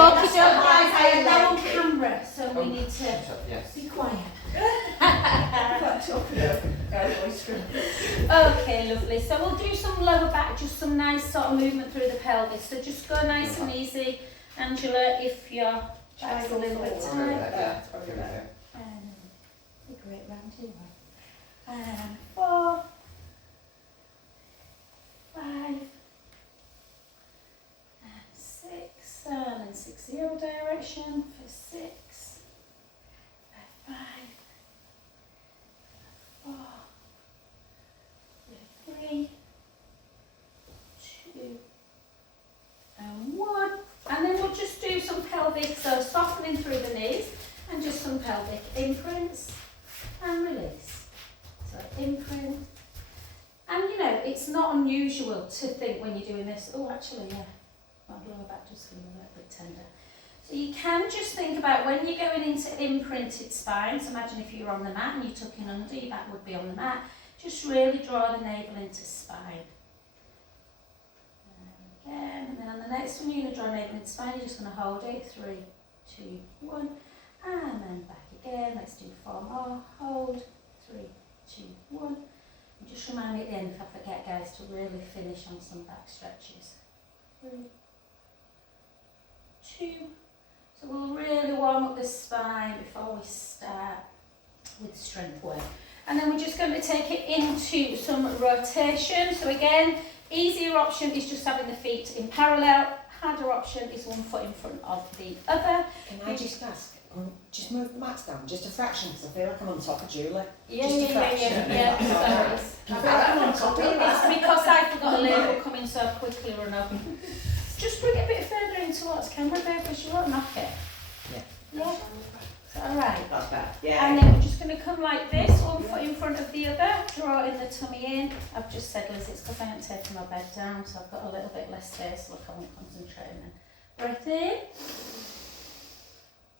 Okay, don't guys, I am now on camera, so we need to be quiet. Okay, lovely. So we'll do some lower back, just some nice sort of movement through the pelvis. So just go nice and easy, Angela, if your back's a little bit tight. A great round here. And 4, 5, and 6, and then 6 the other direction for 6, 5, 4, 3, 2, and 1. And then we'll just do some pelvic, so softening through the knees, and just some pelvic imprints and release. So imprint. And you know, it's not unusual to think when you're doing this, oh actually, yeah, my lower back just feels a little bit tender. So you can just think about when you're going into imprinted spine, so imagine if you were on the mat and you're tucking under, your back would be on the mat, just really draw the navel into spine. And again, and then on the next one you're going to draw navel into spine, you're just going to hold it, 3, 2, 1, and then back again, let's do 4 more, hold, 3, 2, 1. And just remind me at the end, if I forget guys, to really finish on some back stretches. 3, 2. So we'll really warm up the spine before we start with strength work. And then we're just going to take it into some rotation. So again, easier option is just having the feet in parallel. Harder option is one foot in front of the other. Can I just ask? Just move the mats down, just a fraction, because I feel like I'm on top of Julie. Yeah, just a fraction. Sorry. I feel like I'm on top of her. It's because I forgot a label coming so quickly, run up. Just bring it a bit further in towards camera, babe, because you won't knock it. Yeah. Yeah? Is that alright? That's better. Yeah. And then we're just going to come like this, one foot in front of the other, draw in the tummy in. I've just said, Liz, it's because I haven't taken my bed down, so I've got a little bit less space, so I can't concentrate then. Breath in.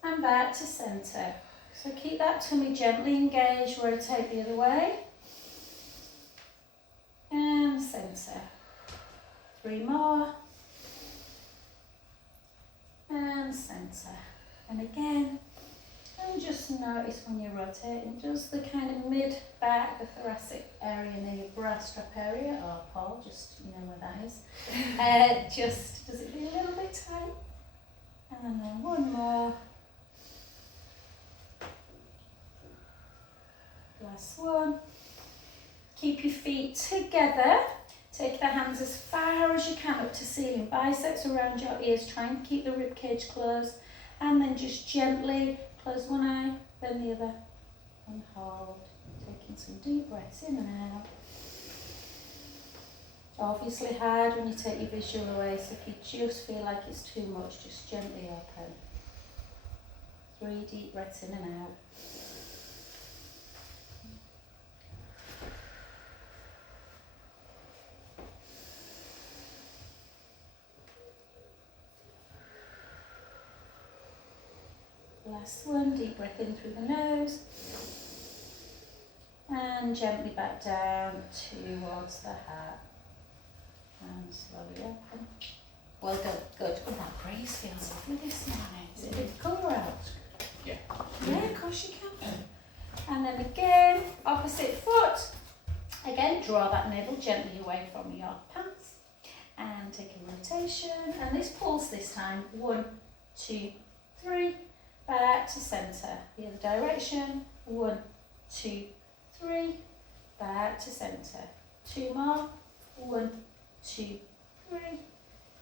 And back to centre. So keep that tummy gently engaged, rotate the other way. And centre. 3 more. And centre. And again. And just notice when you're rotating, just the kind of mid-back, the thoracic area near your bra strap area, or Paul, just you know where that is. Just, does it feel a little bit tight? And then 1 more. Last one. Keep your feet together. Take the hands as far as you can up to ceiling. Biceps around your ears. Try and keep the rib cage closed. And then just gently close one eye, then the other. And hold. Taking some deep breaths in and out. Obviously hard when you take your visual away. So if you just feel like it's too much, just gently open. 3 deep breaths in and out. Last one, deep breath in through the nose. And gently back down towards the heart. And slowly open. Well done, good. Oh, that breeze feels lovely this morning. Is it a bit colour out? Yeah. Yeah, of course you can. And then again, opposite foot. Again, draw that navel gently away from your pants. And take a rotation. And this pulse this time. 1, 2, 3. Back to centre. The other direction. 1, 2, 3. Back to centre. 2 more. 1, 2, 3.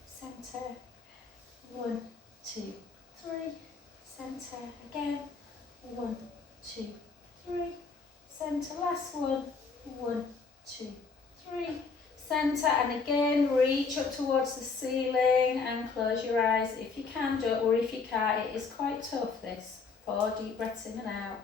Centre. 1, 2, 3. Centre. Again. 1, 2, 3. Centre. Last one. 1, 2, 3. Centre, and again reach up towards the ceiling and close your eyes if you can. Don't worry if you can't, it is quite tough this. 4 deep breaths in and out.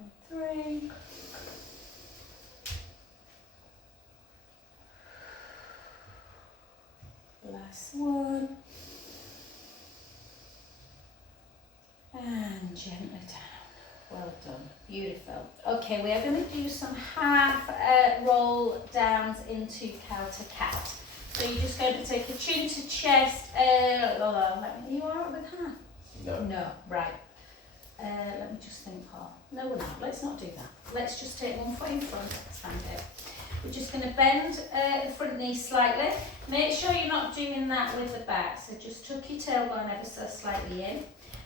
And 3. Last one. And then gently down. Well done. Beautiful. Okay, we are going to do some half roll downs into cow to cat. So you're just going to take a chin to chest. Are you alright with half? No. No. Right. Let me just think, Paul. No, we're not. Let's not do that. Let's just take one foot in front. Stand it. We're just going to bend the front knee slightly. Make sure you're not doing that with the back. So just tuck your tailbone ever so slightly in.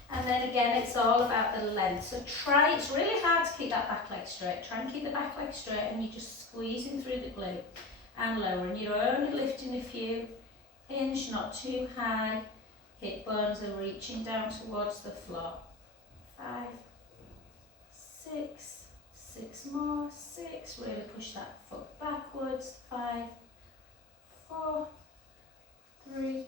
And then again, it's all about the length. So it's really hard to keep that back leg straight. Try and keep the back leg straight and you're just squeezing through the glute and lowering. You're only lifting a few. Hinge, not too high. Hip bones are reaching down towards the floor. 5, 6, 6 more, 6, really push that foot backwards, 5, 4, 3,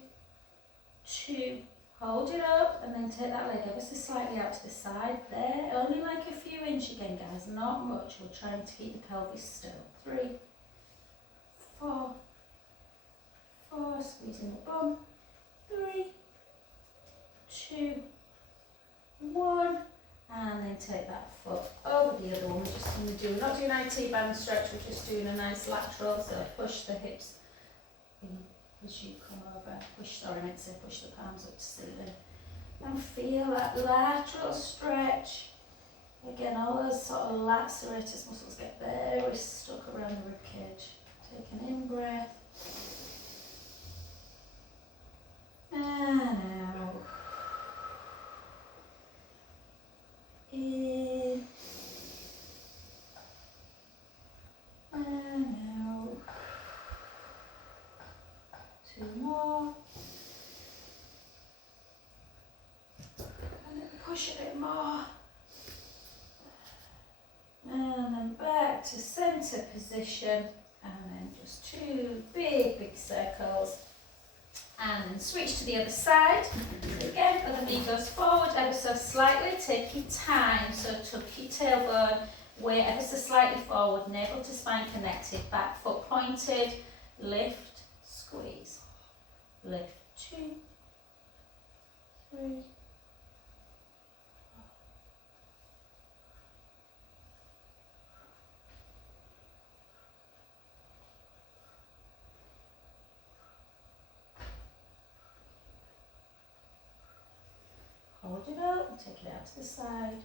2, hold it up and then take that leg ever so slightly out to the side there, only like a few inches again guys, not much, we're trying to keep the pelvis still, 3, 4, squeezing the bum, 3, 2, 1, and then take that foot over the other one. We're just going to do, we're not doing IT band stretch, we're just doing a nice lateral, so push the hips in as you come over, push the palms up to ceiling, and feel that lateral stretch. Again, all those sort of lat serratus muscles get very stuck around the rib cage. Take an in breath, and out. In and out. 2 more. And then push a bit more. And then back to center position. And then just 2 big circles. And then switch to the other side. Again, other knee goes forward ever so slightly. Take your time. So tuck your tailbone, weight ever so slightly forward, navel to spine connected, back foot pointed, lift, squeeze. Lift, 2, 3, 4. Hold it up and take it out to the side.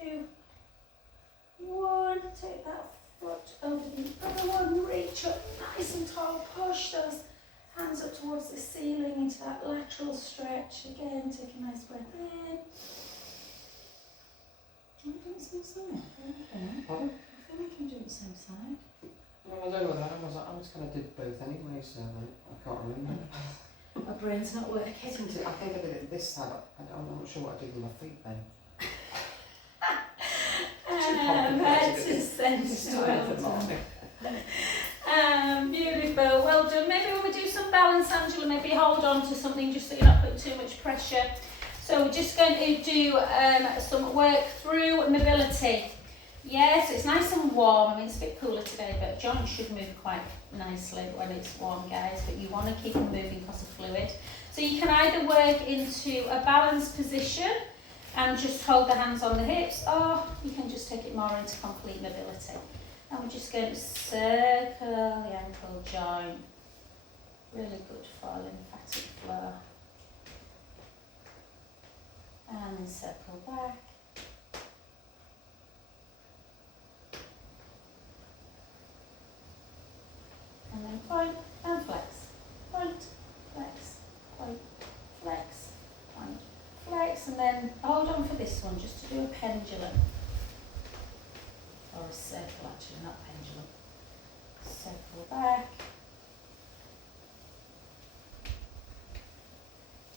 2, 1, take that foot over the other one, reach up nice and tall, push those hands up towards the ceiling into that lateral stretch. Again, take a nice breath in. I'm doing the same side. Pardon? I feel like I'm doing the same side. Well, I don't know what that was. I was going to do both anyway, so I can't remember. My brain's not working. I think I did it this side. I'm not sure what I did with my feet then. Back to centre. Beautiful, well done. Maybe when we do some balance, Angela, maybe hold on to something just so you're not putting too much pressure. So we're just going to do some work through mobility. Yes, it's nice and warm. I mean, it's a bit cooler today, but joints should move quite nicely when it's warm, guys. But you want to keep them moving because of fluid. So you can either work into a balanced position and just hold the hands on the hips, or you can just take it more into complete mobility. And we're just going to circle the ankle joint. Really good for lymphatic flow. And then circle back. And then point and flex. Point, flex, point, flex, point, flex. And then hold on for this one, just to do a pendulum. Or a circle actually, not pendulum. Circle back.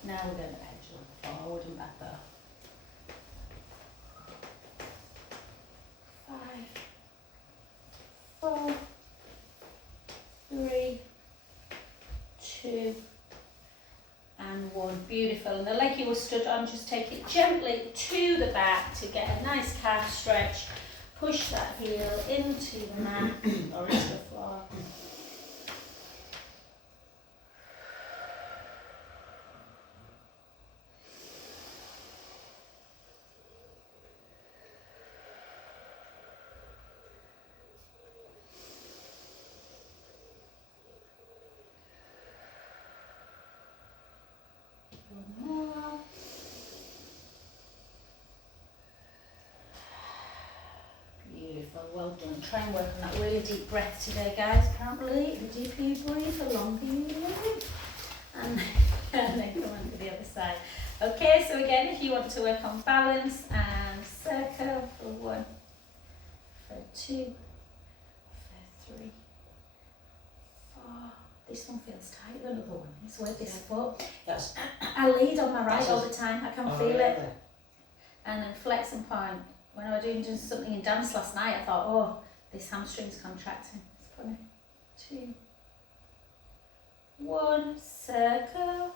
Now we're going to pendulum, forward and back there. 5, 4, 3, 2, and 1. Beautiful. And the leg you were stood on, just take it gently to the back to get a nice calf stretch. Push that heel into the mat or into the floor. Beautiful, well done. Try and work on that really deep breath today, guys. Can't believe the deeper you breathe, the longer you live. And then come on to the other side. Okay, so again, if you want to work on balance and circle for 1, for 2, for 3, 4. This one feels tight, the other one. It's with this foot. That's I lead on my right all the time. I can feel it. really. And then flex and point. When I was doing something in dance last night, I thought, oh, this hamstring's contracting. It's funny. 2, 1, circle,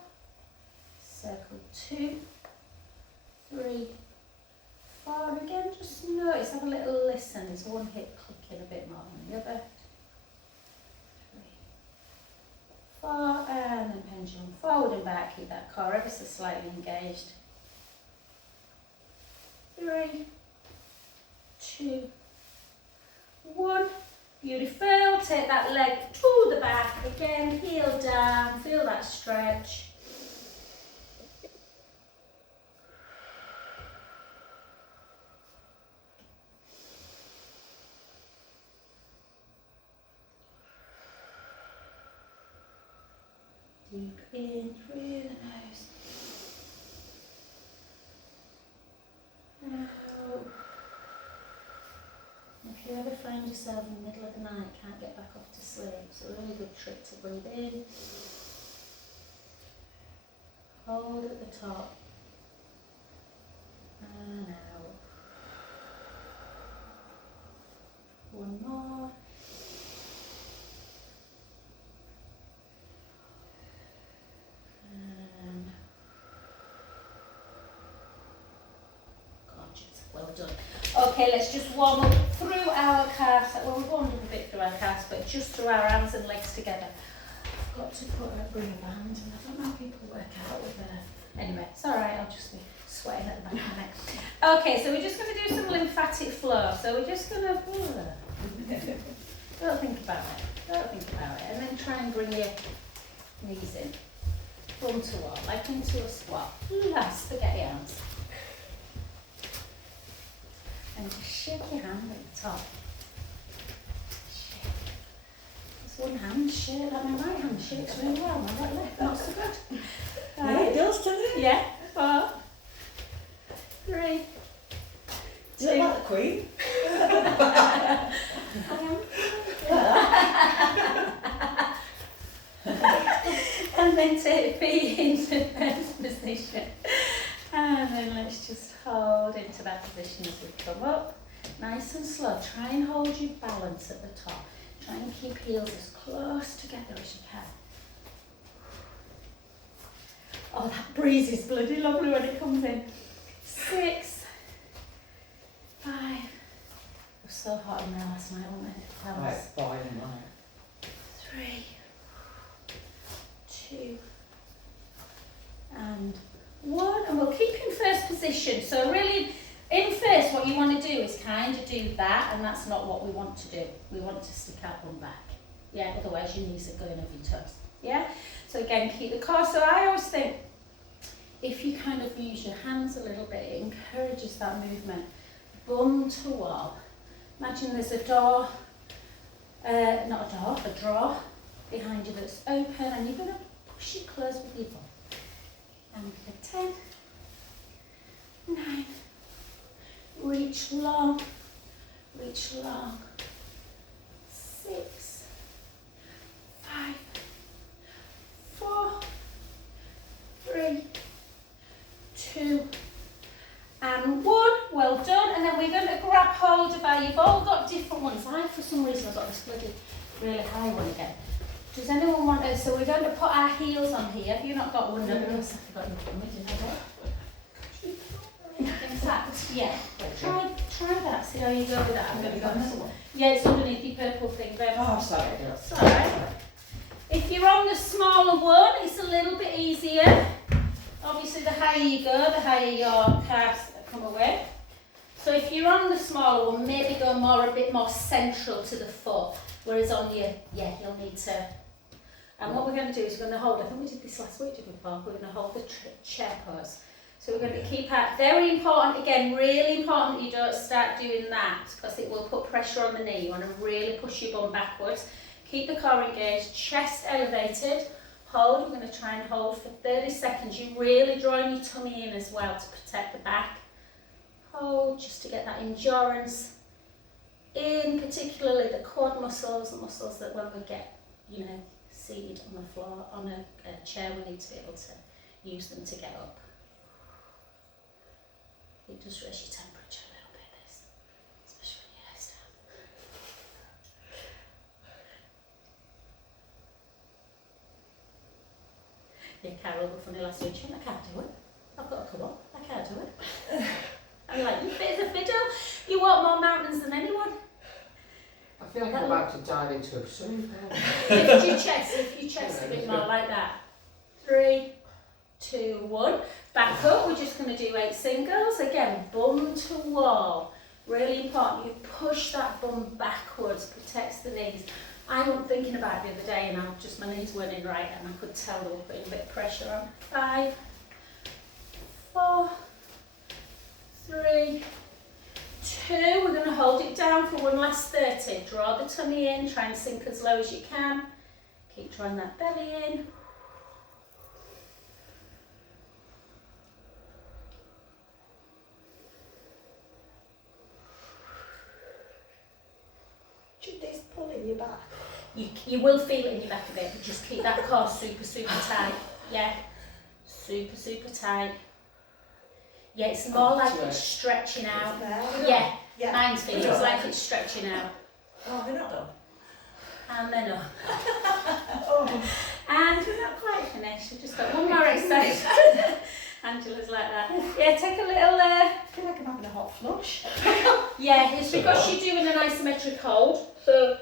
circle 2, 3, 4. Again, just notice, have a little listen. There's one hip clicking a bit more than the other. 3, 4, and then pendulum forward and back. Keep that core ever so slightly engaged. 3, 2, 1. Beautiful. Take that leg to the back again. Heel down. Feel that stretch. Deep in through the nose. Out. If you ever find yourself in the middle of the night, can't get back off to sleep, it's a really good trick to breathe in. Hold at the top. And out. One more. And gorgeous. Well done. Okay, let's just warm up through our calves. Well, we've warmed up a bit through our calves, but just through our arms and legs together. I've got to bring a band, and I don't know how people work out with anyway, it's alright, I'll just be sweating at the back of my neck. Okay, so we're just going to do some lymphatic flow. So we're just going to, don't think about it, and then try and bring your knees in. Bum to wall, like into a squat. Last, forget your arms. And just shake your hand at the top. Shake. It's one hand shake, like my right hand shakes really well, my right leg not so good. Yeah, it does, doesn't it? Yeah, 4, 3, Do you look like the Queen? And then take feet into first position. And then let's just hold into that position as we come up. Nice and slow. Try and hold your balance at the top. Try and keep heels as close together as you can. Oh, that breeze is bloody lovely when it comes in. 6, 5. It was so hot in there last night, wasn't it? Right, boiling right. 3, 2, and 1. And we'll keep in first position. So really, in first, what you want to do is kind of do that, and that's not what we want to do. We want to stick our bum back. Yeah, otherwise your knees are going over your toes. Yeah? So again, keep the core. So I always think, if you kind of use your hands a little bit, it encourages that movement. Bum to wall. Imagine there's a door, not a door, a drawer behind you that's open, and you're going to push it close with your bum. And for 10, 9, reach long, 6, 5, 4, 3, 2, and 1. Well done. And then we're going to grab hold of our, you've all got different ones. I, for some reason, I've got this bloody really high one again. Does anyone want to, so we're going to put our heels on here. Have you not got one? No, because I've got nothing. We didn't have it. In fact, yeah. Try that. See how you go with that. I'm going to go another one. Yeah, it's underneath your purple thing. There. Oh, sorry. It's alright. If you're on the smaller one, it's a little bit easier. Obviously, the higher you go, the higher your calves come away. So if you're on the smaller one, maybe go a bit more central to the foot. Whereas on your, yeah, you'll need to. And what we're going to do is we're going to hold, I think we did this last week, didn't we, Paul? We're going to hold the chair pose. So we're going to keep out, very important, again, really important that you don't start doing that because it will put pressure on the knee. You want to really push your bum backwards. Keep the core engaged, chest elevated. Hold, we're going to try and hold for 30 seconds. You're really drawing your tummy in as well to protect the back. Hold, just to get that endurance in, particularly the quad muscles, the muscles that when we get, you know, seated on the floor, on a chair, we need to be able to use them to get up. It does raise your temperature a little bit, this, especially when your hair's down. Yeah, Carol was funny last week. She went, I can't do it. I've got to come up. I can't do it. I'm like, you fit as a fiddle. You walk more mountains than anyone. I feel like I'm about to dive into a swimming pool. Lift your chest a bit more like that. 3, 2, 1. Back up. We're just going to do 8 singles. Again, bum to wall. Really important. You push that bum backwards, protects the knees. I wasn't thinking about it the other day and my knees weren't in right and I could tell they were putting a bit of pressure on. 5, 4, 3, 2. We're going to hold it down for one last 30. Draw the tummy in, try and sink as low as you can. Keep drawing that belly in. Should this pull in your back? You will feel it in your back a bit, but just keep that core super, super tight. Yeah, super, super tight. Yeah, it's more like it's stretching out. Yeah, mine feels like it's stretching out. Oh, they're not done. And then up. And we're not quite finished. We've just got one more exercise. Angela's like that. Yeah, take a little... I feel like I'm having a hot flush. Yeah, it's because you're doing an isometric hold. So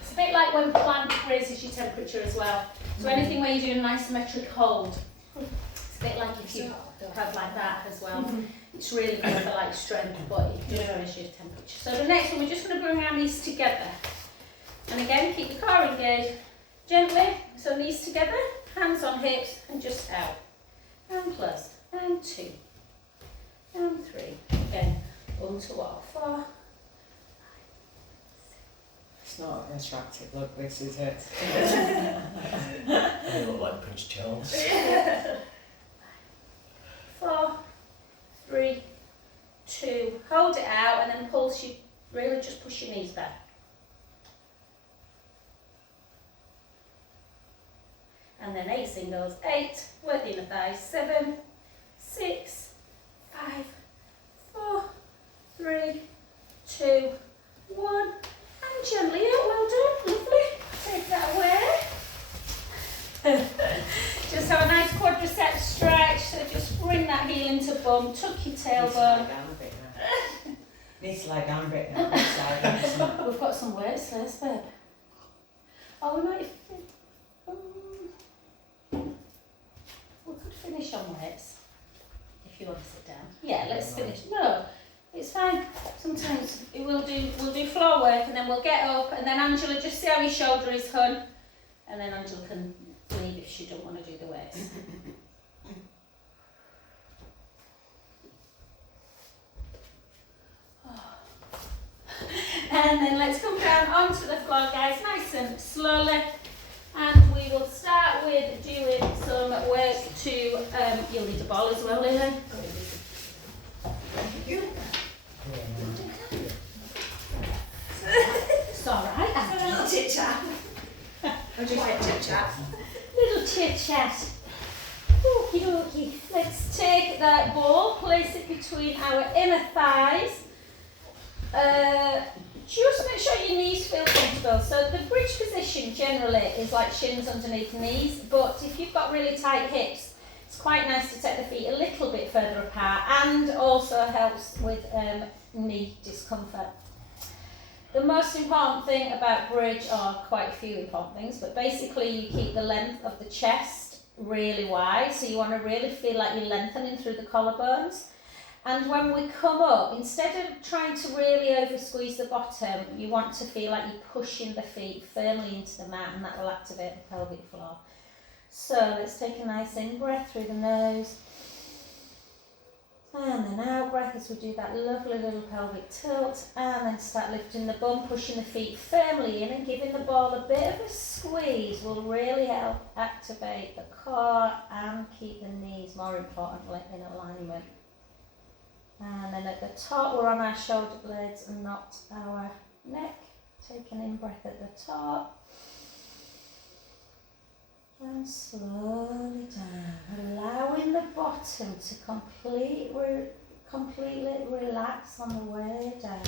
it's a bit like when plank raises your temperature as well. So anything where you're doing an isometric hold, it's a bit like if you have like that as well. It's really good for like strength, but it does raise your temperature. So the next one, we're just going to bring our knees together. And again, keep the core engaged. Gently, so knees together, hands on hips, and just out. And close. And 2. And 3. Again, bum to wall. 4. It's not an attractive look, this is it. You look like Prince Charles. 4, 3, 2. Hold it out and then pulse. You really just push your knees back. And then 8 singles. 8. Work the inner thighs. 7, 6, 5, 4, 3, 2, 1. And gently out. Well done. Lovely. Take that away. Just have a nice quadricep stretch. So just bring that heel into bum. Tuck your tailbone. Need to lie down a bit now. We've got some weights there, babe. Oh, we might. We could finish on weights if you want to sit down. Yeah, let's finish. No, it's fine. Sometimes we'll do floor work and then we'll get up and then Angela just see how your shoulder is, hun, and then Angela can leave if she don't want to do the weights. And then let's come down onto the floor, guys, nice and slowly. And we will start with doing some work to, you'll need a ball as well, Lily. It's alright. A little chit chat. I just like chit chat. Little chit chat. Okie dokie. Let's take that ball, place it between our inner thighs. Just make sure your knees feel comfortable. So the bridge position generally is like shins underneath knees, but if you've got really tight hips, it's quite nice to take the feet a little bit further apart and also helps with knee discomfort. The most important thing about bridge are quite a few important things, but basically you keep the length of the chest really wide, so you want to really feel like you're lengthening through the collarbones. And when we come up, instead of trying to really over squeeze the bottom, you want to feel like you're pushing the feet firmly into the mat and that will activate the pelvic floor. So let's take a nice in-breath through the nose. And then out breath as we do that lovely little pelvic tilt, and then start lifting the bum, pushing the feet firmly in and giving the ball a bit of a squeeze will really help activate the core and keep the knees, more importantly, in alignment. And then at the top we're on our shoulder blades and not our neck. Take an in-breath at the top. And slowly down, allowing the bottom to completely relax on the way down.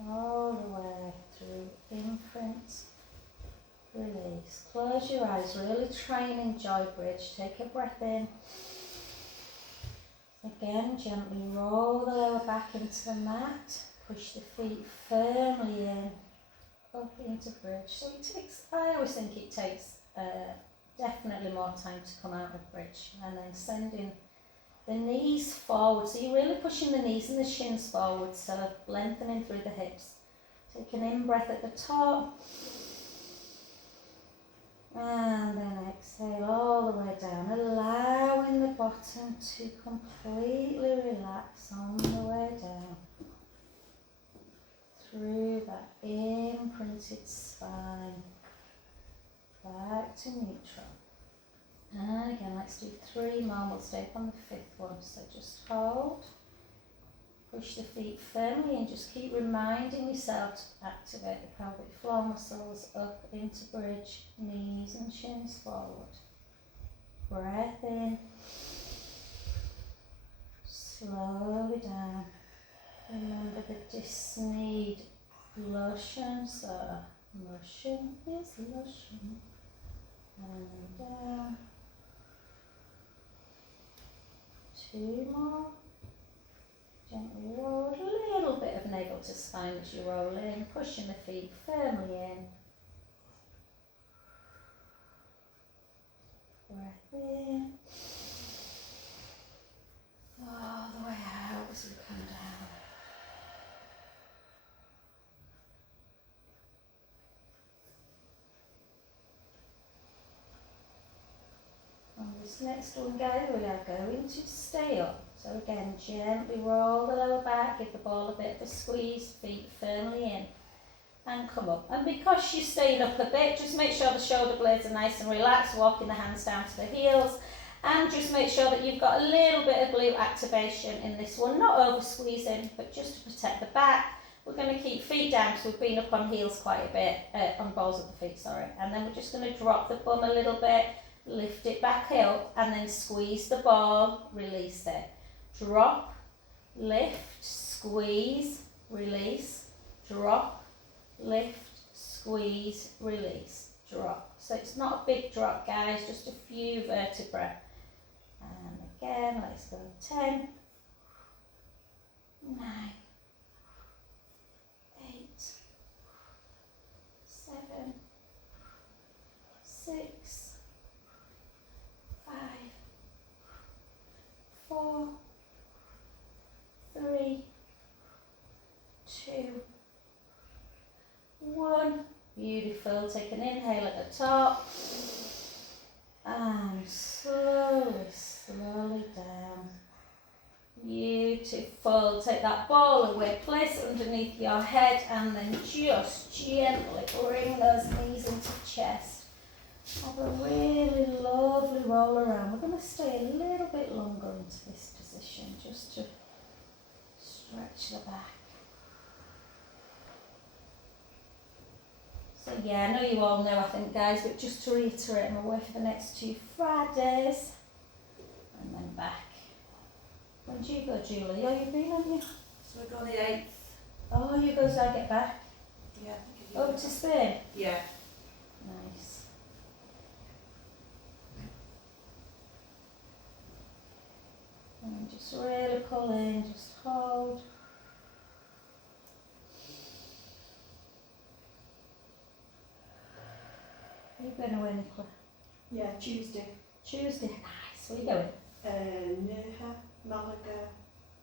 All the way through imprint, release. Close your eyes, really try and enjoy bridge. Take a breath in. Again, gently roll the lower back into the mat. Push the feet firmly in. Up into bridge. So it takes, I always think it takes definitely more time to come out of bridge, and then sending the knees forward. So you're really pushing the knees and the shins forward, so lengthening through the hips. Take an in-breath at the top, and then exhale all the way down, allowing the bottom to completely relax on the way down. Through that imprinted spine, back to neutral. And again, let's do 3 more. We'll stay up on the 5th one. So just hold, push the feet firmly, and just keep reminding yourself to activate the pelvic floor muscles up into bridge, knees and shins forward. Breath in, slowly down. Remember the Disneyed lotion, so motion is lotion. And then down. 2 more. Gently roll, a little bit of navel to spine as you roll in, pushing the feet firmly in. Breath in. All the way out as we come down. On this next one, guys, we are going to stay up. So again, gently roll the lower back, give the ball a bit of a squeeze, feet firmly in, and come up. And because you're staying up a bit, just make sure the shoulder blades are nice and relaxed, walking the hands down to the heels, and just make sure that you've got a little bit of glute activation in this one, not over squeezing, but just to protect the back. We're going to keep feet down because we've been up on heels quite a bit, on balls of the feet, sorry. And then we're just going to drop the bum a little bit, lift it back up, and then squeeze the ball, release it. Drop, lift, squeeze, release, drop, lift, squeeze, release, drop. So it's not a big drop, guys, just a few vertebrae. And again, let's go 10, 9, 8, 7, 6, 5, 4, 3, 2, 1. Beautiful. Take an inhale at the top and slowly down. Beautiful. Take that ball away, place it underneath your head, and then just gently bring those knees into chest. Have a really lovely roll around. We're going to stay a little bit longer into this position just to stretch the back. So yeah, I know you all know, I think, guys, but just to reiterate, I'm away for the next 2 Fridays and then back. When do you go, Julie? Oh, you've been, haven't you? So we go on the 8th. Oh, you go, so I get back. Yeah. Over to Spain? Yeah. Nice. And just really pull in, just hold. You're going away, Nicola? Yeah, Tuesday. Tuesday. Nice. Where are you going? Nerja, Malaga,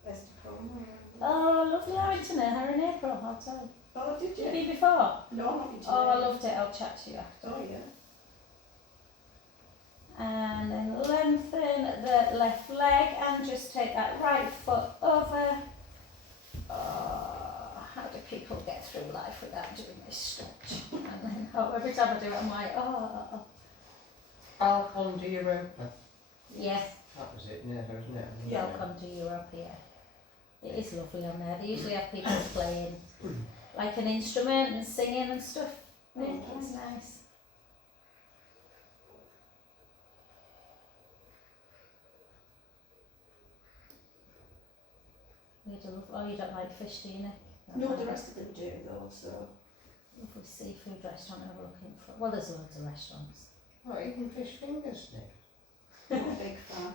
Estacona. Oh, lovely. I went to Nerja in April, I'll tell you. Oh, did Did you you? be before? No, not in Oh, I loved it. I'll chat to you after. Oh, yeah. And then lengthen the left leg and just take that right foot over. Oh, how do people get through life without doing this stretch? And then, every time I do it, I'm like, oh. Balcon Europa. Yes, That was it, never, isn't it? Yeah. welcome to Europe, yeah. It is lovely on there. They usually have people playing like an instrument and singing and stuff. It's nice. Oh, you don't like fish, do you, Nick? No, the rest of them do though, so. Lovely seafood restaurant I'm looking for. Well, there's loads of restaurants. Oh, even fish fingers, Nick. I'm a big fan.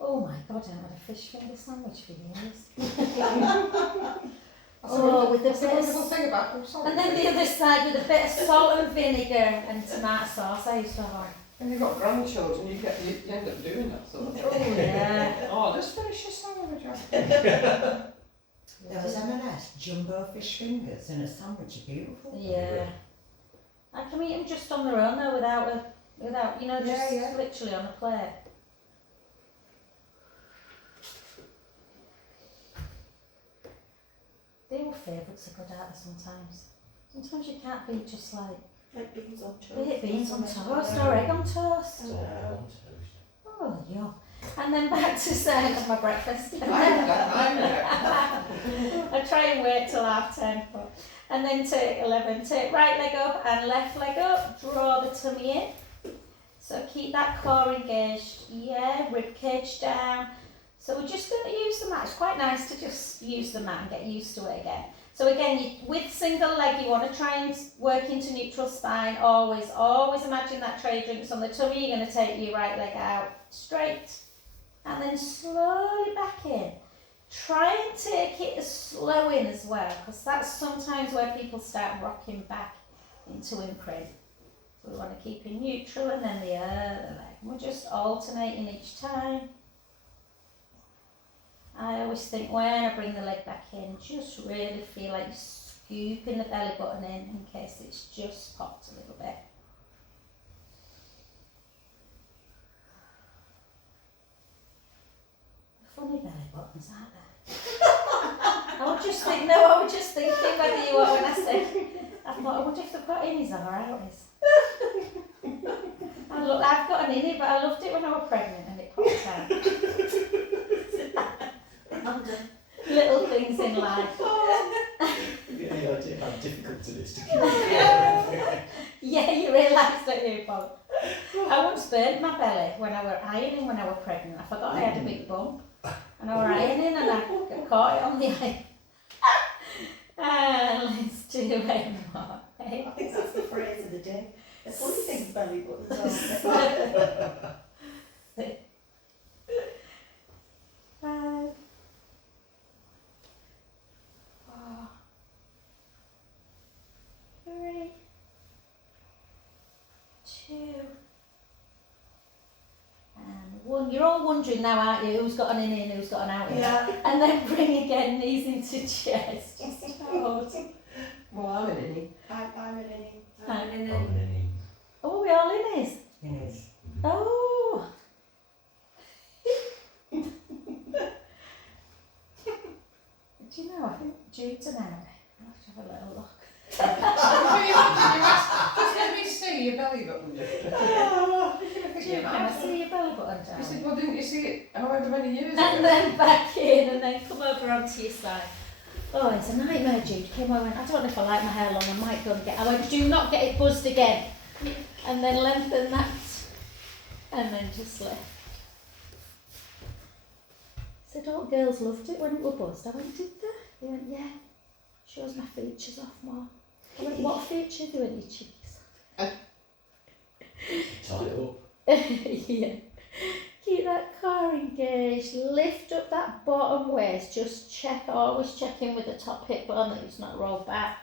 Oh my god, I haven't had a fish finger sandwich for years. That's Oh, with the that's the bit of wonderful thing about them. Sorry. And then the other side with a bit of salt and vinegar and tomato sauce. I used to have one. When you've got grandchildren, you end up doing that sort of thing. Oh yeah. Oh, let's finish your sandwich. There was M&S jumbo fish fingers in a sandwich, beautiful. Yeah. I can eat them just on their own though, without you know, just Yeah, yeah. literally on a plate. They all favourites are good out there sometimes. Sometimes you can't beat just like beans on toast. baked beans on toast or egg on toast. Oh yeah. And then back to saying that's my breakfast. I try and wait till 10:30. And then take 11. Take right leg up and left leg up. Draw the tummy in. So keep that core engaged. Yeah, rib cage down. So we're just going to use the mat. It's quite nice to just use the mat and get used to it again. So again, with single leg, you want to try and work into neutral spine. Always imagine that tray of drinks on the tummy. You're going to take your right leg out straight and then slowly back in. Try and take it slow in as well, because that's sometimes where people start rocking back into imprint. So we want to keep in neutral and then the other leg. We're just alternating each time. I always think when I bring the leg back in, just really feel like scooping the belly button in case it's just popped a little bit. Funny belly buttons, aren't there? I was just thinking whether you were when I said, I thought, I wonder if they've got innies or outies. I've got an innie, but I loved it when I was pregnant and it popped out. Little things in life. Yeah, any idea how difficult it is to keep Yeah, you realise that you Paul. I once burnt my belly when I was ironing when I was pregnant. I forgot I had a big bump. And I was ironing and I caught it on the iron. Let's do it more. I think that's the phrase of the day. It's funny things belly buttons are. 5, 4, 3, 2, and 1. You're all wondering now, aren't you, who's got an in and who's got an out? Yeah. And then bring again knees into chest. Just hold. Well, I'm an innie. I'm an innie. I'm an I'm an innie. Oh, we all in his. It is. Oh. Do you know, I think due to now, I'll have to have a little look. Just let me see your belly button. Can I see your belly button down? You said, well, didn't you see it however many years ago? And then back in, and then come over onto your side. Oh, it's a nightmare, Jude. Came over and went, I don't know if I like my hair long, I might go and get. I went, do not get it buzzed again. And then lengthen that, and then just lift. Said all girls loved it when it were buzzed. I went, did they? They went, yeah. Shows my features off more. I went, what features? They went, your cheeks. Tie it up. Yeah. Keep that core engaged. Lift up that bottom waist. Just check, always check in with the top hip bone that it's not rolled back.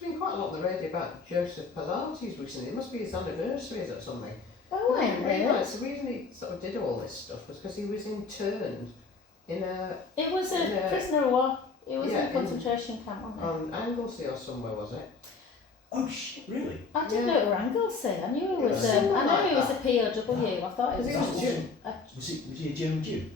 There's been quite a lot on the radio about Joseph Pilates recently. It must be his anniversary or something. Oh, I I didn't really? realise the reason he sort of did all this stuff was because he was interned in a It was a Yeah. prisoner of war. It was Yeah, in a concentration camp, wasn't it? on Anglesey or somewhere, was it? Oh shit, really? I didn't know it were Anglesey. I knew it was. Yeah. I know he was a Like POW. I thought it Because was. he That was wasn't- a- Was he a German Jew?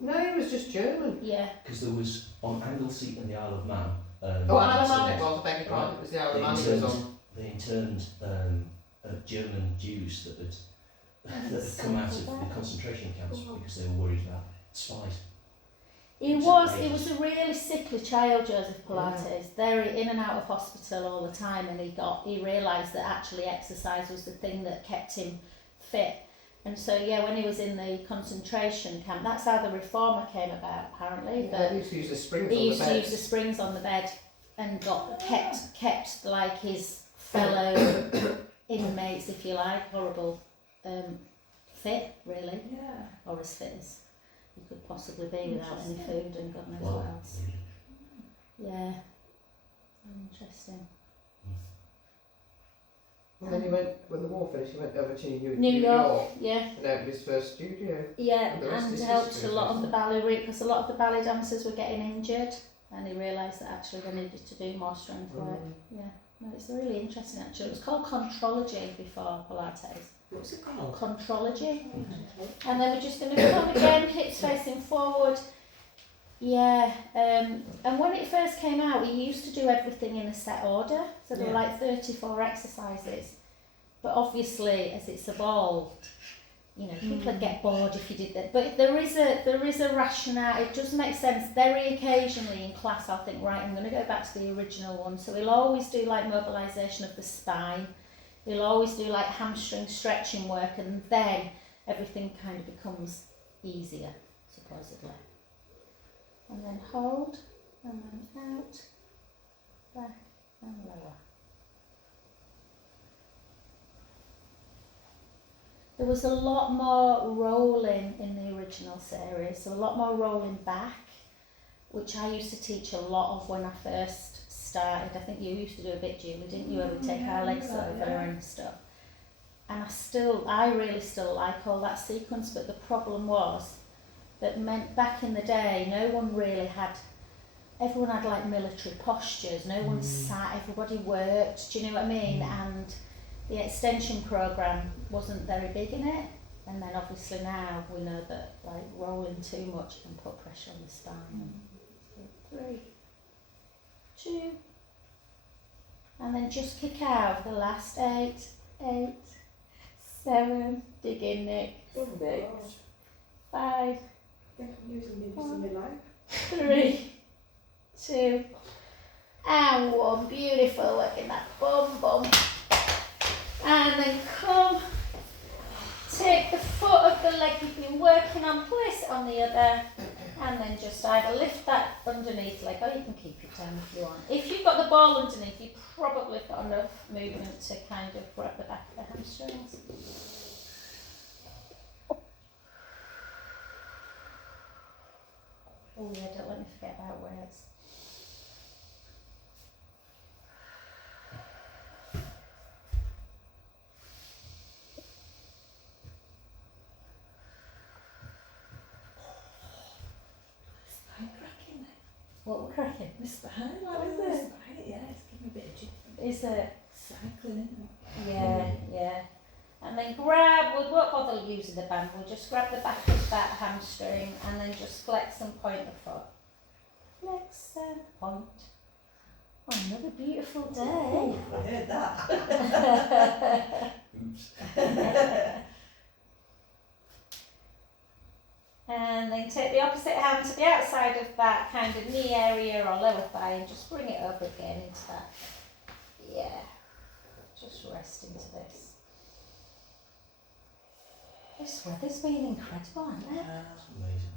No, he was just German. Yeah. Because there was on Anglesey and the Isle of Man. Oh, Isle of Man it interned- was, I beg your pardon. It was the Isle of They Man he was interned- on. They interned German Jews that had come out of the concentration camps because they were worried about spies. He was a really sickly child, Joseph Pilates. Very in and out of hospital all the time, and he realised that actually exercise was the thing that kept him fit. And so when he was in the concentration camp, that's how the reformer came about. Apparently, Yeah, he used to use the springs he on the used to bed. use the springs on the bed and kept like his fellow inmates, if you like, horrible, fit really, Yeah. or as fit as you could possibly be without any food and God knows Well, what else. Yeah, interesting. And then he went, when the war finished, he went over to New York, yeah. and opened his first studio. Yeah, And the rest and is helped history, a lot of isn't the ballet because a lot of the ballet dancers were getting injured, and he realised that actually they needed to do more strength work. Yeah, no, it's really interesting actually. It was called contrology before Pilates. What's it called? Contrology. And then we're just going to come again, hips facing forward. Yeah, and when it first came out, we used to do everything in a set order, so there were like 34 exercises. But obviously, as it's evolved, people would get bored if you did that. But there is a rationale. It does make sense. Very occasionally in class, I'll think, right, I'm going to go back to the original one. So we'll always do like mobilisation of the spine. We'll always do like hamstring stretching work, and then everything kind of becomes easier, supposedly. And then hold, and then out, back, and lower. There was a lot more rolling in the original series, so a lot more rolling back, which I used to teach a lot of when I first started. I think you used to do a bit, Julie, didn't you? Where we take our legs over and stuff. And I really still like all that sequence, but the problem was that meant back in the day, everyone had like military postures, no one sat, everybody worked, do you know what I mean? And the extension programme wasn't very big in it, and then obviously now we know that like rolling too much can put pressure on the spine. 3, 2, and then just kick out the last 8, 7, dig in Nick, 6, 5, I think I'm using this in my life. 3, 2, and 1. Beautiful, working that bum. And then come, take the foot of the leg you've been working on, place it on the other, and then just either lift that underneath leg, or you can keep it down if you want. If you've got the ball underneath, you've probably got enough movement to kind of grab the back of the hamstrings. Oh yeah, don't let me forget about weights. Spine cracking then. What we're cracking? My spine, like Is with it? my spine, yeah, it's giving me a bit of jiffy. Is it? Cycling, isn't it? Yeah. And then we won't bother using the band, we'll just grab the back of that hamstring and then just flex and point the foot. Flex and point. Oh, another beautiful day. I heard that. Oops. And then take the opposite hand to the outside of that kind of knee area or lower thigh and just bring it up again into that. Yeah. Just rest into this. This weather's been incredible, hasn't it? That's amazing.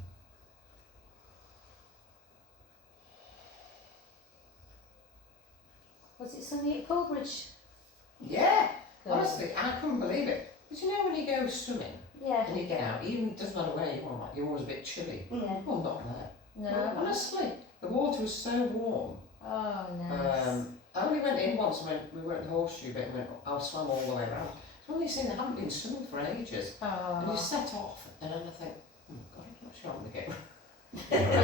Was it sunny at Coleridge? Yeah, honestly, I couldn't believe it. But you know when you go swimming Yeah. and you get out, even it doesn't matter where you are, you're always a bit chilly. Yeah. Well, not there. No. Honestly, the water was so warm. Oh, nice. I only went in once when we went horseshoe bit and went, I swam all the way around. It's one of these things I haven't been swimming for ages. And you Oh. set off and then I think, oh God, I'm not sure I'm going to get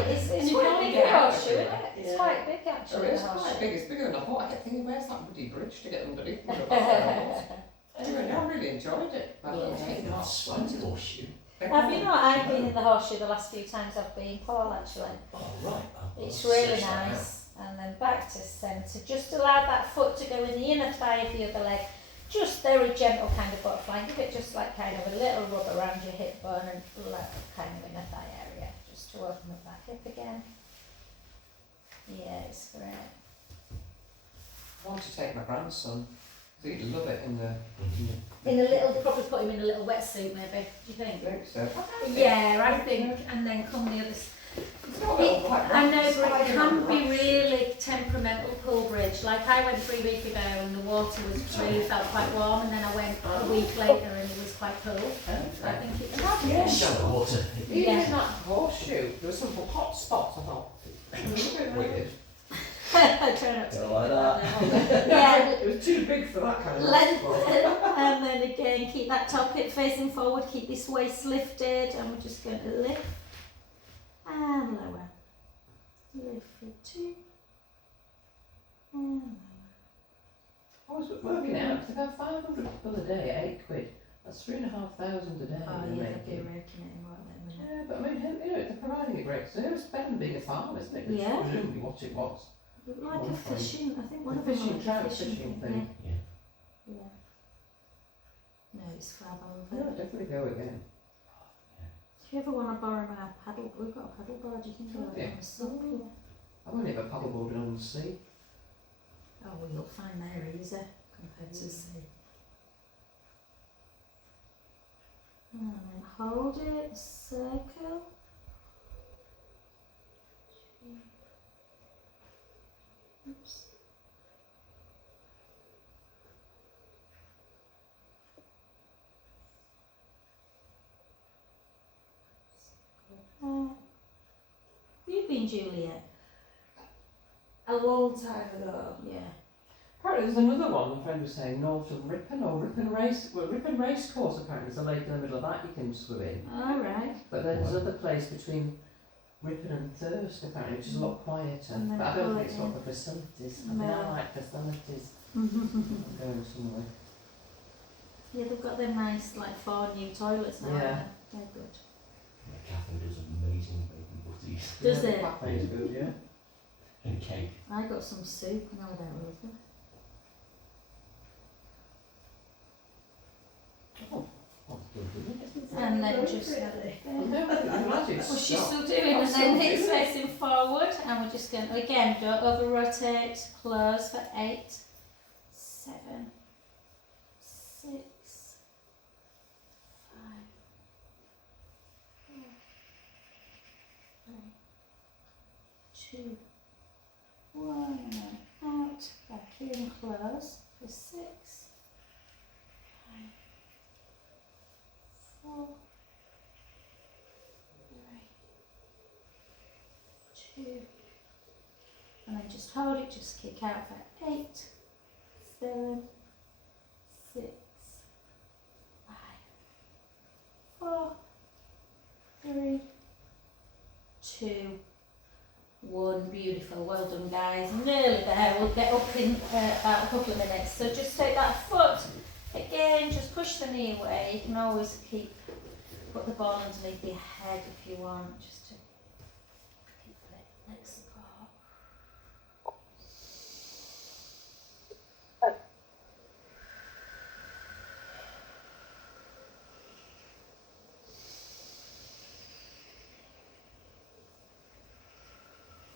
It's And you quite can't big get out horseshoe, isn't everywhere. it? It's quite big Oh, actually. it is the quite horseshoe. big, it's bigger than I thought. I kept thinking, where's that bloody bridge to get underneath? What about that? I really enjoyed it. But Yeah. I think That's that's fun to horseshoe. Have you not? I've been in the horseshoe the last few times I've been, Paul, actually. Oh, right. It's really nice. And then back to centre. Just allow that foot to go in the inner thigh of the other leg. Just very gentle kind of butterfly. Give it just like kind of a little rub around your hip bone and kind of inner thigh area. Just to open up that hip again. Yeah, it's great. I want to take my grandson. I think he'd love it in the... In a little, probably put him in a little wetsuit maybe, do you think? I think so. Yeah, I think, and then come the other It's not all quite I know, rough, but it sliding can on be rocks. really temperamental pool bridge. Like I went 3 weeks ago and the water was really felt quite warm, and then I went a week later and it was quite cool. So I think it just Yeah, shallow water. Even Yeah. in that horseshoe, there were some hot spots. I thought, it was a bit weird. I try not to Don't get like that. Yeah, It was too big for that kind of lengthen, spot. and then again keep that top hip facing forward, keep this waist lifted, and we're just going to lift and lower. Lift for 2 and lower. I was working it out, because about 500 people a day at 8 quid. That's 3,500 a day. Oh they're yeah, making. they'll be raking it in, won't they? Yeah, but I mean, you know, they're providing a great service, better than being a farm, isn't it? Which Yeah. is presumably what it was. Like a fishing, I think one The of them fishing like a trout fishing fishing thing. thing. Yeah. Yeah. Yeah. No, it's fab Yeah, over. I'd definitely go again. If you ever want to borrow my paddle, we've got a paddle board, you can go Oh, out yeah. on the slope, yeah. I've only ever paddleboarded on the sea. Oh, well, you'll find they're easier compared to the sea. And then hold it, circle. Oops. Have you been, Juliet? A long time ago. Yeah. Apparently there's another one, my friend was saying, north of Ripon, or Ripon Race, well, Ripon Race Course apparently, there's a lake in the middle of that you can swim in. Alright. But then there's another place between Ripon and Thirst apparently, which is a lot quieter. And then But I don't pull think it it's got in. the facilities. I mean, No. I like facilities. I'm going somewhere. Yeah, they've got them nice, like 4 new toilets now. Yeah. haven't they? They're good. Catherine does amazing bacon butties Does Yeah, it? That place is good, yeah. and cake. I got some soup and I was out with it. Oh, good. And then just Well, she's still doing, and then hips facing forward, and we're just going to, again, don't over rotate, close for 8, 7, 6, 5, 4, 3, 2, 1, and then out, back in, close for 6, 5, 4, 3, 2, and then just hold it, just kick out for 8, 7, 6, 5, 4, 3, 2, 1. Beautiful, well done guys, nearly there. We'll get up in about a couple of minutes. So just take that foot, again, just push the knee away. You can always put the ball underneath your head if you want, just to keep the leg support.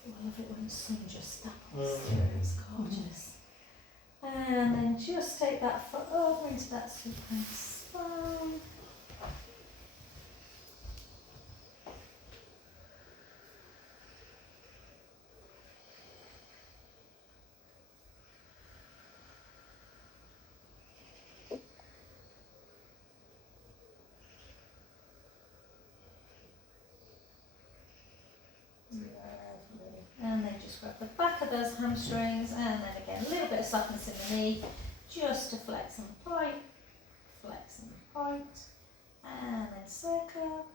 I love it when the sun just staples. It's gorgeous. And then just take that foot over into that supine spine. Lovely. And then just grab the back of those hamstrings, and then again a little bit of softness in the knee, just to flex and point, and then circle,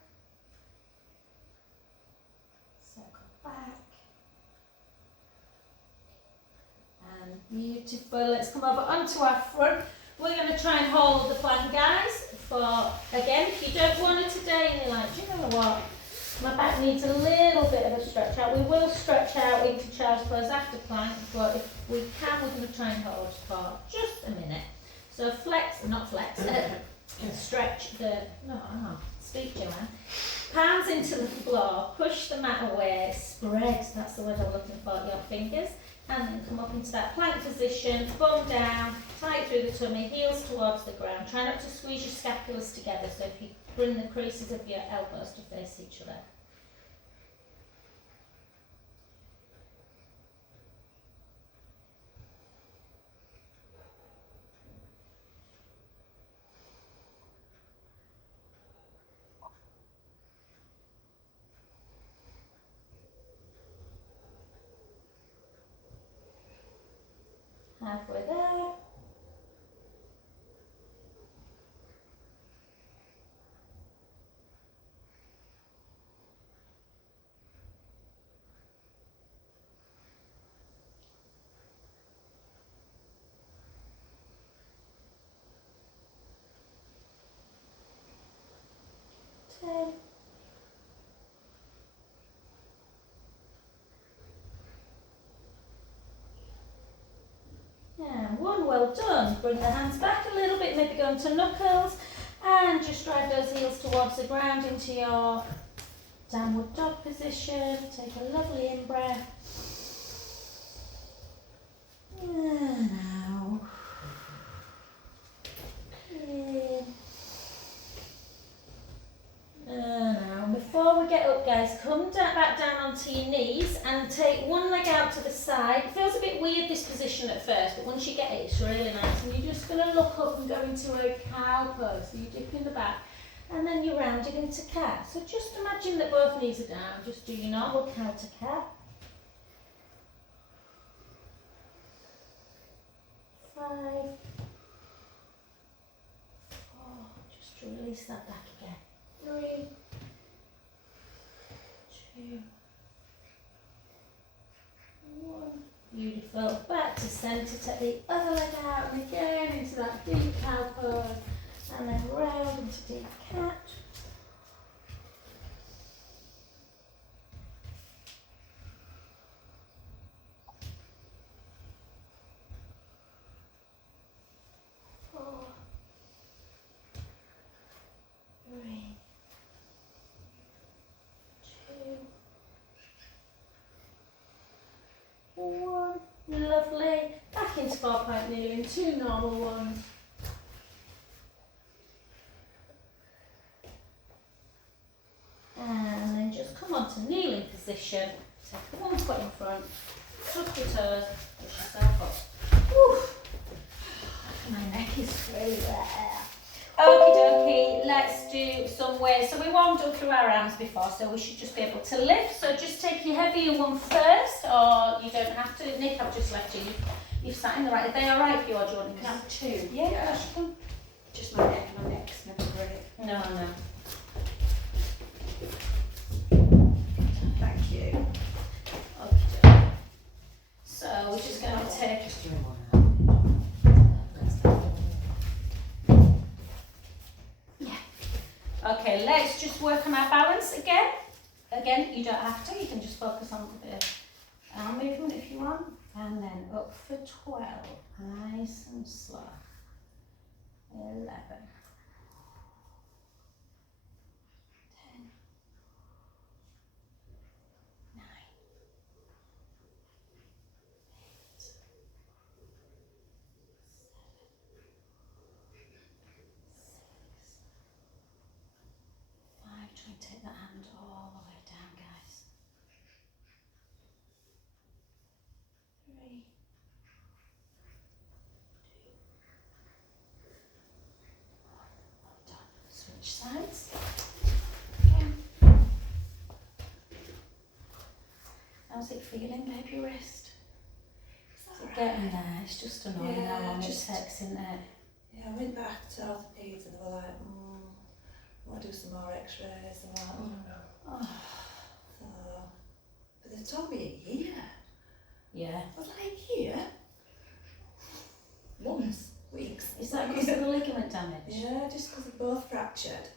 circle back, Beautiful. Let's come over onto our front. We're going to try and hold the plank, guys, for, again, if you don't want it today and you're like, do you know what? My back needs a little bit of a stretch out. We will stretch out into child's pose after plank, but if we can, we're going to try and hold for just a minute. So flex, not flex, stretch the, speak Joanne. Palms into the floor, push the mat away, spread, that's the word I'm looking for, your fingers, and then come up into that plank position, bum down, tight through the tummy, heels towards the ground. Try not to squeeze your scapulas together, so if you bring the creases of your elbows to face each other. Halfway there. Ten. And one, well done. Bring the hands back a little bit, maybe go into knuckles, and just drive those heels towards the ground into your downward dog position. Take a lovely in-breath. And out. In. Now, before we get up, guys, come back down onto your knees and take one leg out to the side. It feels a bit weird, this position at first, but once you get it, it's really nice. And you're just going to look up and go into a cow pose. So you dip in the back, and then you're rounding into cat. So just imagine that both knees are down. Just do your normal cow to cat. 5, 4. Just to release that back again. 3, 2, 1. Beautiful. Back to centre. Take the other leg out and again into that deep cow pose. And then round into deep cat. One, lovely. Back into 4-point kneeling, 2 normal ones. And then just come on to kneeling position. Take one foot in front, tuck your toes, push yourself up. Whew. My neck is really there. Okie dokie, let's do some weights. So we warmed up through our arms before, so we should just be able to lift. So just take your heavier one first, or you don't have to. Nick, I've just left you. You've sat in the right. Are they all right for you, or do you want to Have 2. Yeah. Just my neck's never great. No. Thank you. Okay. So we're just going to take. Just doing one hand. Okay, let's just work on our balance again. Again, you don't have to. You can just focus on the arm movement if you want. And then up for 12. Nice and slow. 11. 10. 9. 8. 7. 6. 5. Try and take that hand all the way down, guys. 3. 2. 1. Well done. Switch sides. Again. How's it feeling, baby wrist? Is it getting there? It's just annoying how long it takes in there. Yeah, I went back to orthopaedics and they were like, I want to do some more x-rays. I'm like, Oh. So, but they told me a year. Yeah. I was like, a year? damage. Yeah, just because they're both fractured,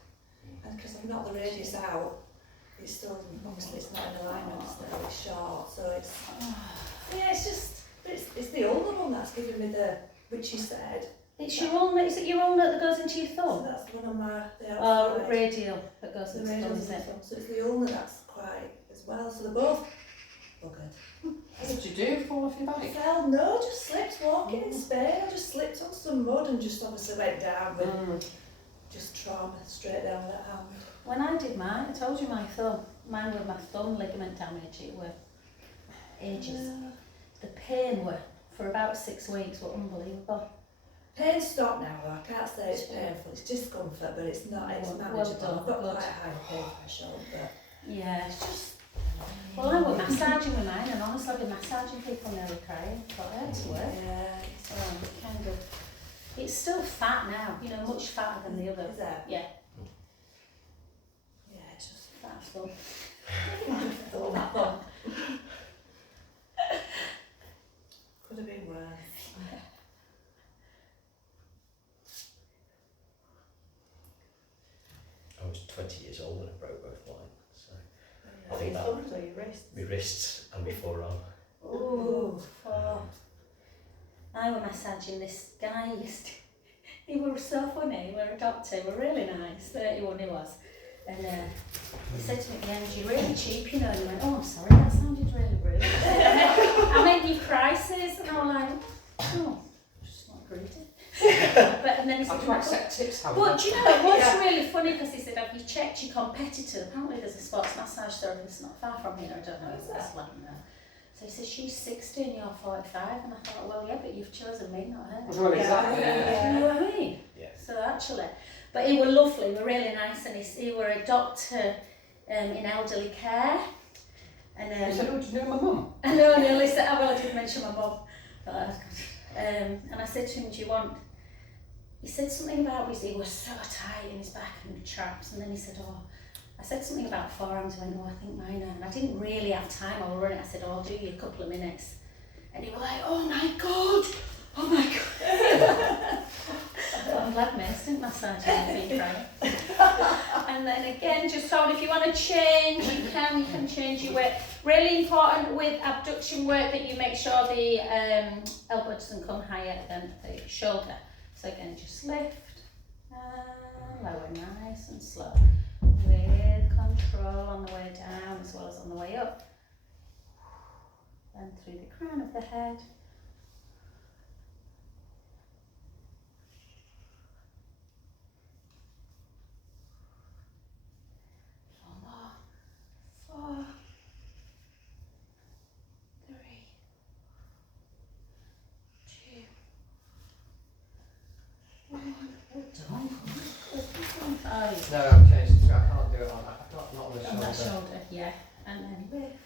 and because I've knocked the radius out, it's still, obviously it's not in alignment, still, it's short, so it's, yeah, it's just, it's the older one that's giving me the, which you said. It's your ulnar, is it your ulnar that goes into your So thumb? that's the one on the Or outside. radial that goes The into the thumb, radius is of the it? thumb, so it's the ulnar that's quite as well, so they're both buggered. What did you do? Fall off your I bike? fell, no, just slipped walking in Spain. I just slipped on some mud and just obviously went down with just trauma straight down that hand. When I did mine, I told you mine was my thumb ligament damage. It were ages. The pain were, for about 6 weeks, were unbelievable. Pain stopped now though. I can't say it's painful. It's discomfort, but it's not. It's Well manageable. done, I've got good. quite a high pain threshold, but Yeah. it's just. Well, I were massaging with mine, and honestly, I've been massaging people nearly crying. But I had to work. Yeah. Kind of. It's still fat now, you know, much fatter than the other. Is that? Yeah, Yeah, it's just. fat stuff. Thought that one. Could have been worse. I was 20 years old when I broke both mine, so I think that- thumbs or your wrists. my wrists and my forearm. Ooh, I were massaging this guy. He was so funny. He were a doctor. He were really nice. 31 he was. And he said to me at the end, "You're really cheap, you know." And he went, "Oh, I'm sorry, that sounded really rude." I meant your prices, and I was like, "Oh, just not greedy." And then he said, Have to accept tips, have "But do you know what's really funny?" Because he said, "Have you checked your competitor? Apparently, there's a sports massage therapist not far from here. I don't know if that's like that." So he says, "She's 60 and you're 45." And I thought, well, yeah, but you've chosen me, not her. Well, exactly. Do you know what I mean? Yeah. So actually, but he were lovely, he were really nice, and he were a doctor in elderly care. And You said, "Oh, do you know my mum?" I know, I nearly said, well, I did mention my mum. But that was good. And I said to him, "Do you want?" He said something about he was so tight in his back and traps, and then he said, "Oh." I said something about forearms. He went, "Oh, I think mine are." And I didn't really have time. I was running. I said, "Oh, I'll do you a couple of minutes." And he was like, "Oh my God, oh my God." Well, I'm glad Mace didn't massage my feet, right? And then again, just told if you want to change, you can change your weight. Really important with abduction work that you make sure the elbow doesn't come higher than the shoulder. So again, just lift and lower, nice and slow. With control on the way down as well as on the way up. Then through the crown of the head. Four more. 4, 3, 2, 1. Well done. No, I'm changed. I can't do it on. I can't, not on the On that shoulder. shoulder, yeah. And then lift.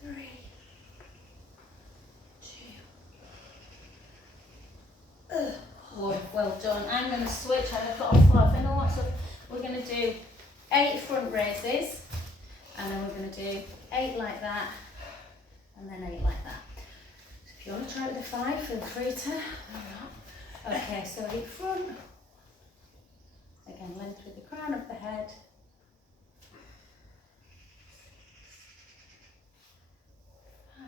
Three, 2, well done. I'm going to switch. I've got a fluff and lots of. We're going to do 8 front raises, and then we're going to do 8 like that, and then 8 like that. So if you want to try with the 5, feel free to. Okay, so 8 front. Again, length through the crown of the head. 5,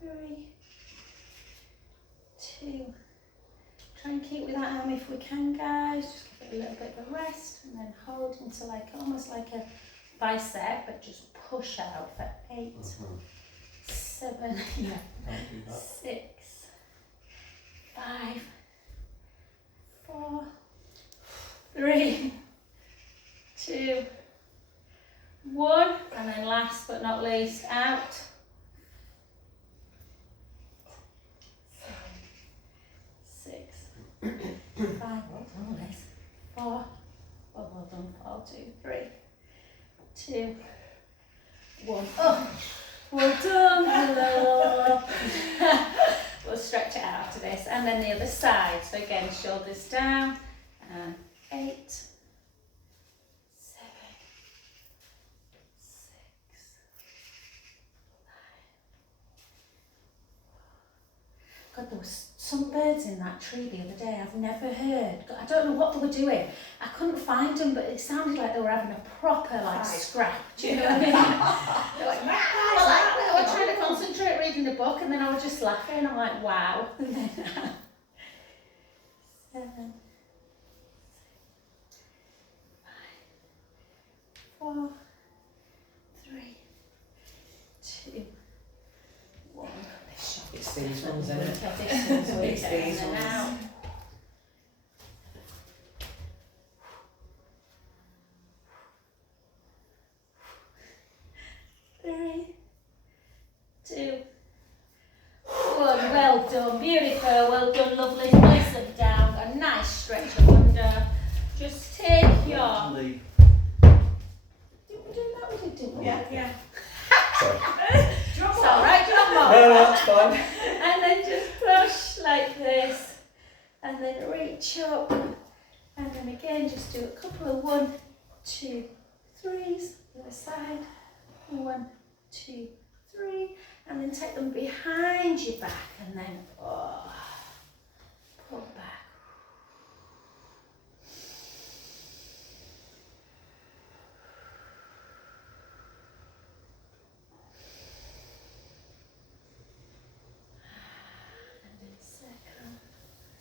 4, 3, 2. Try and keep with that arm if we can, guys. Just give it a little bit of a rest, and then hold until almost like a bicep, but just push out for 8, 7, 6, 5, 4, 3, 2, 1, and then last but not least, out. 7, 6, 5, well done, Liz. 4, well done, 4, 2, 3, 2, 1. Oh, Well done. We'll stretch it out after this. And then the other side. So again, shoulders down. And 8, 7, 6, 5. God, there was some birds in that tree the other day I've never heard. I don't know what they were doing. I couldn't find them, but it sounded like they were having a proper scrap. Do you know what I mean? They're like, I was trying to concentrate reading a book, and then I was just laughing. I'm like, wow. 7, 4, 3, 2, 1. It's these ones, isn't it? It's these ones. Out. 3, 2, 1. Well done, beautiful. Well done, lovely. Place them down. A nice stretch up under. Just take your. Leave. Did we do that? We didn't we? Yeah. Sorry. It's alright, drop more. No, that's fine. And then just push like this. And then reach up. And then again, just do a couple of 1, 2, 3s. The other side. 1, 2, 3. And then take them behind your back. And then pull back.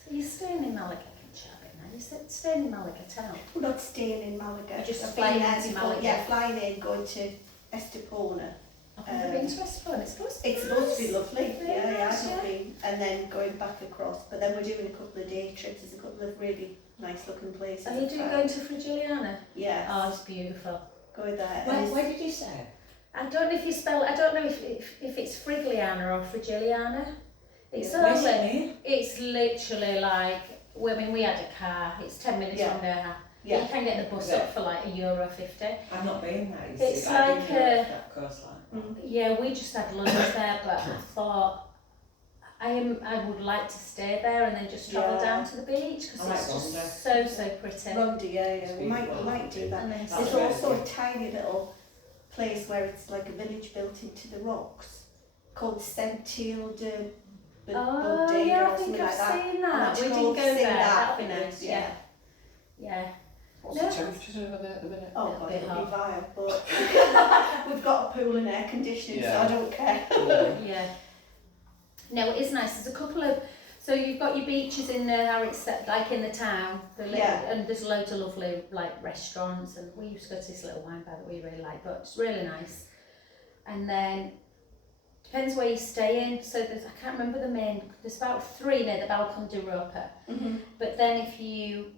So you're staying in Malaga, Kinshasa now. You're staying in Malaga town. We're not staying in Malaga. You're just I've flying been into there Malaga. Yeah, flying in, going to Estepona. I've never been to Estepona. It's supposed to be It's supposed to be nice. lovely. Very Yeah, nice, I've yeah. not been. And then going back across. But then we're doing a couple of day trips. There's a couple of really nice looking places. Are you doing going to Frigiliana? Yeah. Oh, it's beautiful. Go there. Where did you say? I don't know if you spell. I don't know if it's Frigliana or Frigiliana. It's Yeah. Where's only. it near? It's literally like. Well, I mean, we had a car. It's 10 minutes Yeah. from there. Yeah. You can get the bus up for like €1.50. I've not been there. You It's see, but I do like know a- that coastline. Mm. Yeah, we just had lunch there, but I thought I would like to stay there and then just travel Yeah. down to the beach because I like it's just Ronda. so pretty. Ronda, yeah. It's We might beautiful. do that. And then That's There's really also a good. tiny little place where it's like a village built into the rocks called Sentil de Oh Bodega yeah, I or think something I've like that. seen I that. want We to didn't go go see there. that. That'd be nice. Yeah. Yeah. What's No. the temperatures over there at the minute? Oh Little god, bit it'll be hot. vile, but we've got a pool and air conditioning, so Yeah. I don't care. Yeah. No, it is nice. There's a couple of. So you've got your beaches in there, how it's set, like in the town, Yeah. and there's loads of lovely like restaurants, and we used to go to this little wine bar that we really like, but it's really nice. And then depends where you stay in. So there's I can't remember the main. There's about 3 near the Balcon d'Europa. Mm-hmm. But then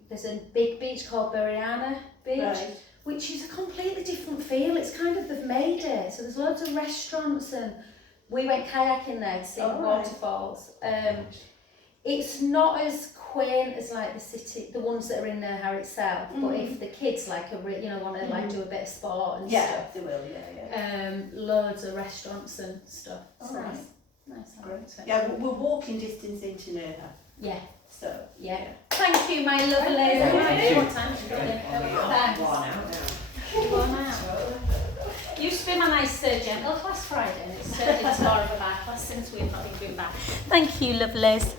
there's a big beach called Buriana Beach, Right. which is a completely different feel. It's kind of they've made it. So there's loads of restaurants, and we went kayaking there to see the Oh, right. waterfalls. It's not as quaint as like the ones that are in Nerha itself. But Mhm. if the kids like want to like Mhm. do a bit of sport and Yeah, stuff, they will, yeah. loads of restaurants and stuff. All So right. nice. I Great. liked it. Yeah, we're walking distance into Nerha, Yeah. so. Yeah. Thank you, my lovely. Thank you. Right, what time is it? Thanks. One out now. One out. Used to be my nice gentle class Friday, and it's turned into more of a bar class since we've not been doing that. Thank you, lovelies.